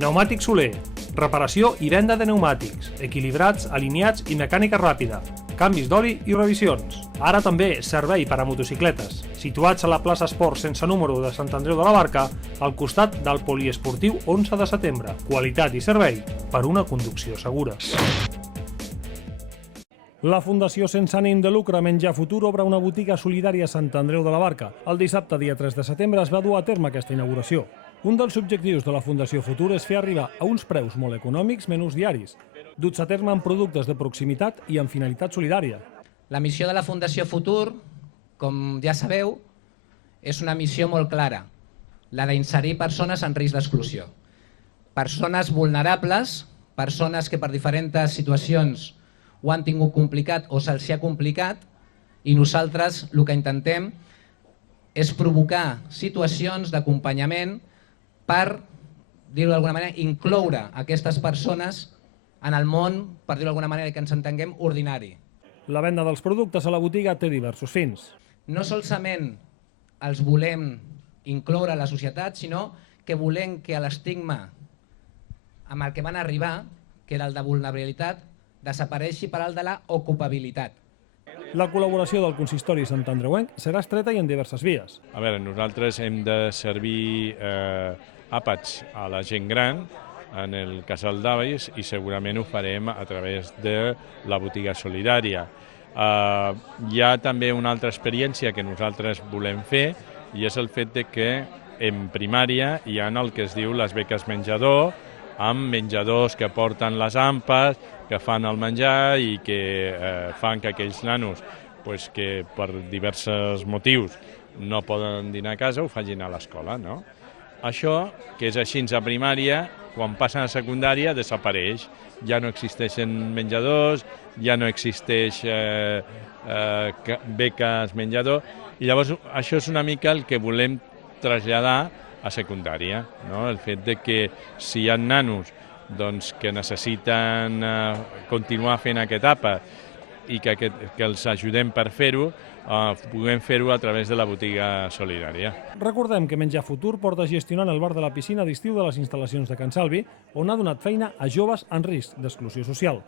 Pneumàtics Soler. Reparació i venda de pneumàtics, equilibrats, alineats i mecànica ràpida, canvis d'oli i revisions. Ara també servei per a motocicletes, situats a la plaça Esport sense número de Sant Andreu de la Barca, al costat del poliesportiu 11 de setembre. Qualitat i servei per una conducció segura. La Fundació sense ànim de lucre Menjar Futur obre una botiga solidària a Sant Andreu de la Barca. El dissabte, dia 3 de setembre, es va dur a terme aquesta inauguració. Un dels objectius de la Fundació Futur és fer arribar a uns preus molt econòmics menús diaris, duts a terme amb productes de proximitat i amb finalitat solidària. La missió de la Fundació Futur, com ja sabeu, és una missió molt clara, la d'inserir persones en risc d'exclusió. Persones vulnerables, persones que per diferents situacions ho han tingut complicat o se'ls ha complicat, i nosaltres el que intentem és provocar situacions d'acompanyament per, dir-ho d'alguna manera, incloure aquestes persones en el món, per dir-ho d'alguna manera, que ens entenguem, ordinari. La venda dels productes a la botiga té diversos fins. No solament els volem incloure a la societat, sinó que volem que l'estigma amb el que van arribar, que era el de vulnerabilitat, desapareixi per al de la ocupabilitat. La col·laboració del consistori santandreuenc serà estreta i en diverses vies. A veure, nosaltres hem de servir àpats a la gent gran en el casal d'avis i segurament ho farem a través de la botiga solidària. Hi ha també una altra experiència que nosaltres volem fer i és el fet de que en primària hi ha el que es diu les beques menjador, amb menjadors que porten les ampes, que fan el menjar i que fan que aquells nanos que per diversos motius no poden dinar a casa ho facin a l'escola. Això, que és així a primària, quan passen a secundària desapareix. Ja no existeixen menjadors, ja no existeix beques menjador, i llavors això és una mica el que volem traslladar a secundària. El fet de que si hi ha nanos que necessiten continuar fent aquesta etapa i que els ajudem per fer-ho, puguem fer-ho a través de la botiga solidària. Recordem que Menjar Futur porta gestionant el bar de la piscina d'estiu de les instal·lacions de Can Salvi, on ha donat feina a joves en risc d'exclusió social.